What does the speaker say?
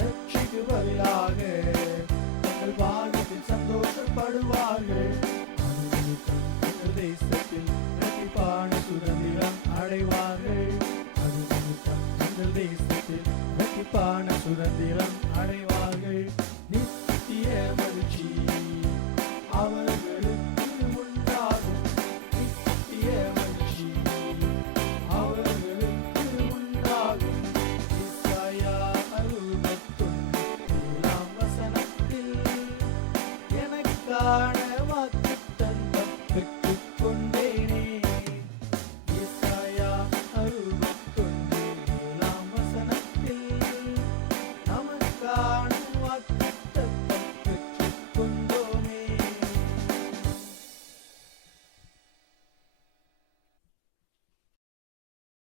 ரட்சிக்கு பதிலாக தங்கள் வாழ்வில் சந்தோஷப்படுவார்கள். தங்கள் தேசத்தில் இரட்டிப்பான சுதந்திரம் அடைவார்கள். தங்கள் தேசத்தில் இரட்டிப்பான சுதந்திரம் அடைவார்கள். நித்திய மகிழ்ச்சி அவர்களுக்கு உண்டாகும். நித்திய மகிழ்ச்சி அவர்களுக்கு உண்டாகும். இசாயா 61 வசனத்தில் எனக்கான